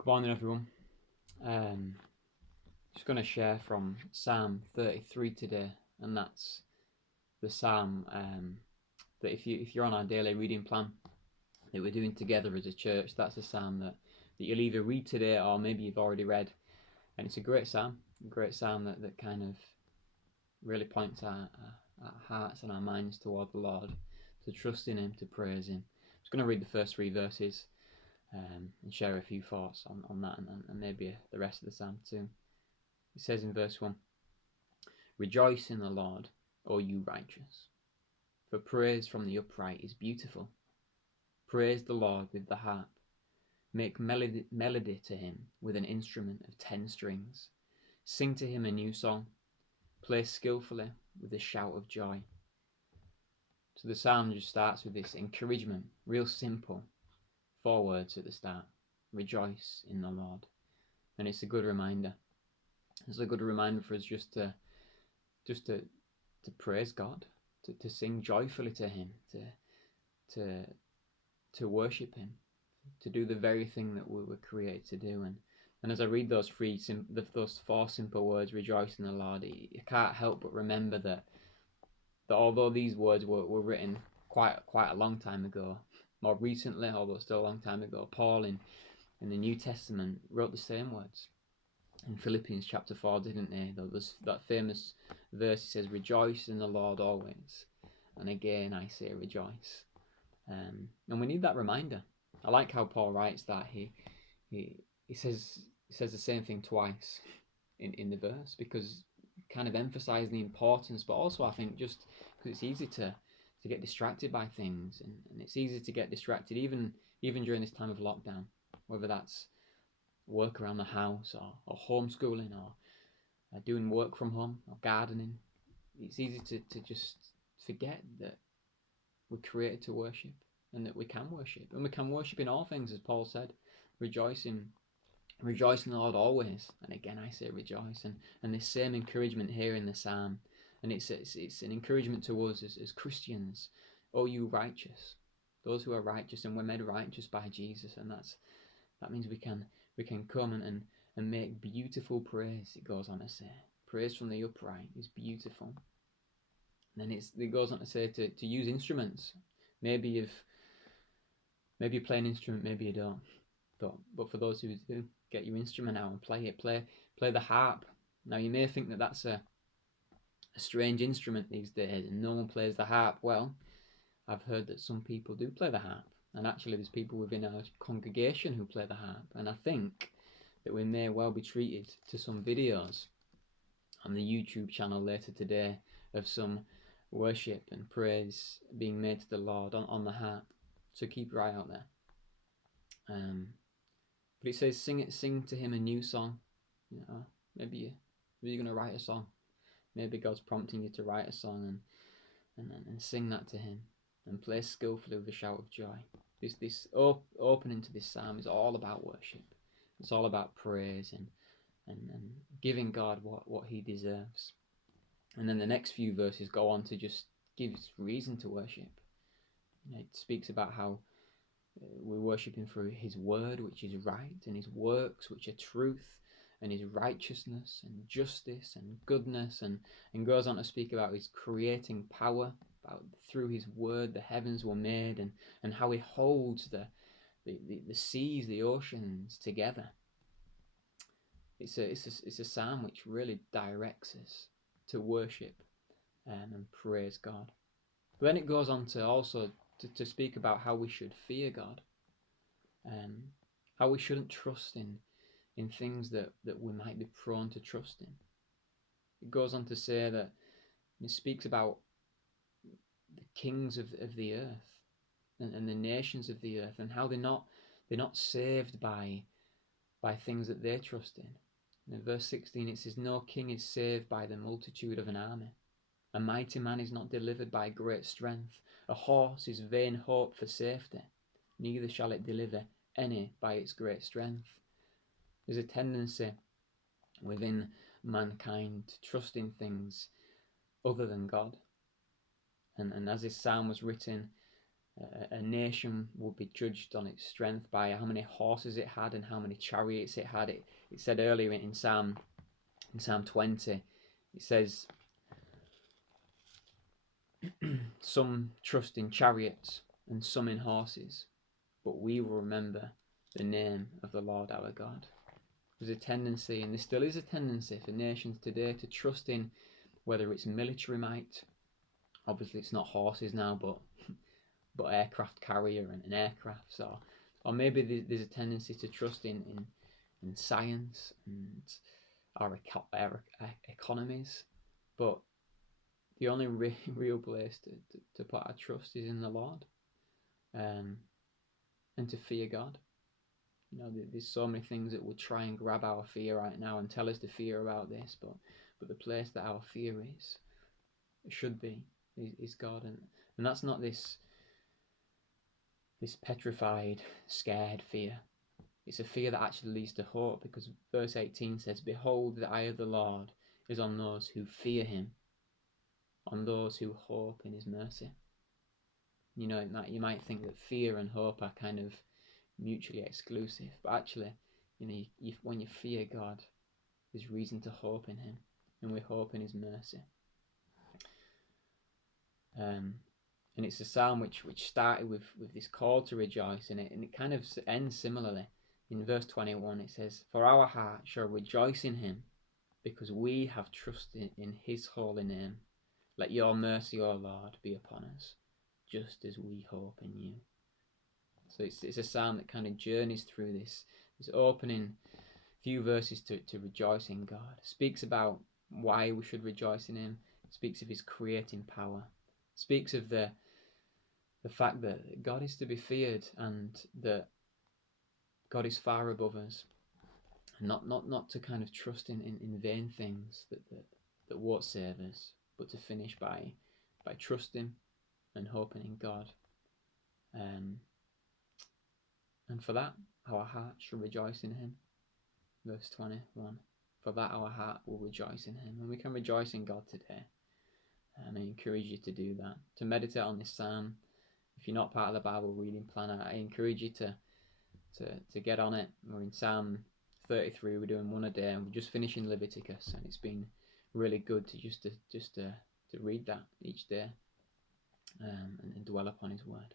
Good morning, everyone. Just going to share from Psalm 33 today, and that's the psalm that if you're on our daily reading plan that we're doing together as a church, that's a psalm that you'll either read today or maybe you've already read, and it's a great psalm that kind of really points our hearts and our minds toward the Lord, to trust in Him, to praise Him. I'm just going to read the first 3 verses. And share a few thoughts on that and maybe the rest of the psalm too. It says in verse 1, "Rejoice in the Lord, O you righteous, for praise from the upright is beautiful. Praise the Lord with the harp. Make melody to Him with an instrument of 10 strings. Sing to Him a new song. Play skillfully with a shout of joy." So the psalm just starts with this encouragement, real simple, 4 words at the start. Rejoice in the Lord. And it's a good reminder. It's a good reminder for us just to praise God, to sing joyfully to Him, to worship Him, to do the very thing that we were created to do. And as I read those 4 simple words, rejoice in the Lord, you can't help but remember that although these words were written quite a long time ago, more recently, although still a long time ago, Paul in the New Testament wrote the same words. In Philippians chapter 4, didn't he? That famous verse, he says, "Rejoice in the Lord always. And again I say rejoice." And we need that reminder. I like how Paul writes that. He says the same thing twice in the verse, because kind of emphasising the importance, but also I think just because it's easy to get distracted by things, and it's easy to get distracted even during this time of lockdown, whether that's work around the house or homeschooling or doing work from home or gardening. It's easy to just forget that we're created to worship, and that we can worship, and we can worship in all things, as Paul said. Rejoice in the Lord always, and again I say rejoice. And this same encouragement here in the psalm, and it's an encouragement to us as Christians. "Oh, you righteous," those who are righteous, and we're made righteous by Jesus, and that means we can come and make beautiful praise. It goes on to say, praise from the upright is beautiful. And then it goes on to say to use instruments. Maybe you play an instrument, maybe you don't. But for those who do, get your instrument out and play it. Play the harp. Now you may think that that's a strange instrument these days, and no one plays the harp. Well, I've heard that some people do play the harp, and actually there's people within our congregation who play the harp. And I think that we may well be treated to some videos on the YouTube channel later today of some worship and praise being made to the Lord on the harp. So keep your eye out there. But it says, sing to Him a new song. You know, maybe you're going to write a song. Maybe God's prompting you to write a song and sing that to Him, and play skillfully with a shout of joy. This opening to this psalm is all about worship. It's all about praise and giving God what He deserves. And then the next few verses go on to just give reason to worship. It speaks about how we worship Him through His word, which is right, and His works, which are truth, and His righteousness and justice and goodness, and goes on to speak about His creating power, about through His word the heavens were made, and how He holds the seas, the oceans together. It's a psalm which really directs us to worship and praise God. But then it goes on to also to speak about how we should fear God, how we shouldn't trust in things that we might be prone to trust in. It goes on to say that it speaks about the kings of the earth and the nations of the earth, and how they're not saved by things that they trust in. In verse 16 it says, "No king is saved by the multitude of an army. A mighty man is not delivered by great strength. A horse is vain hope for safety, neither shall it deliver any by its great strength." There's a tendency within mankind to trust in things other than God. And as this psalm was written, A nation would be judged on its strength by how many horses it had and how many chariots it had. It said earlier in Psalm 20, it says, some trust in chariots and some in horses, but we will remember the name of the Lord our God. There's a tendency, and there still is a tendency for nations today to trust in whether it's military might. Obviously it's not horses now, but aircraft carrier and aircrafts, or maybe there's a tendency to trust in science and our economies, but the only real place to put our trust is in the Lord, and to fear God. You know, there's so many things that will try and grab our fear right now and tell us to fear about this, but the place that our fear should be is God, and that's not this petrified, scared fear. It's a fear that actually leads to hope, because verse 18 says, "Behold, the eye of the Lord is on those who fear him, on those who hope in his mercy." You know, you might think that fear and hope are kind of mutually exclusive, but actually, you know, when you fear God, there's reason to hope in him, and we hope in his mercy. And it's a psalm which started with this call to rejoice in it, and it kind of ends similarly. In verse 21 it says, "For our heart shall rejoice in him, because we have trusted in his holy name. Let your mercy, O Lord, be upon us, just as we hope in you." So it's a psalm that kind of journeys through this opening few verses to rejoice in God. It speaks about why we should rejoice in him. It speaks of his creating power. It speaks of the fact that God is to be feared, and that God is far above us, and not to kind of trust in vain things that won't save us, but to finish by trusting and hoping in God. And for that, our heart shall rejoice in him. Verse 21, "For that our heart will rejoice in him." And we can rejoice in God today. And I encourage you to do that, to meditate on this psalm. If you're not part of the Bible reading plan, I encourage you to get on it. We're in Psalm 33. We're doing one a day, and we're just finishing Leviticus, and it's been really good to just to read that each day, and dwell upon his word.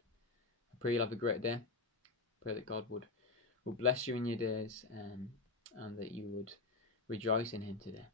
I pray you'll have a great day. Pray that God would bless you in your days, and that you would rejoice in him today.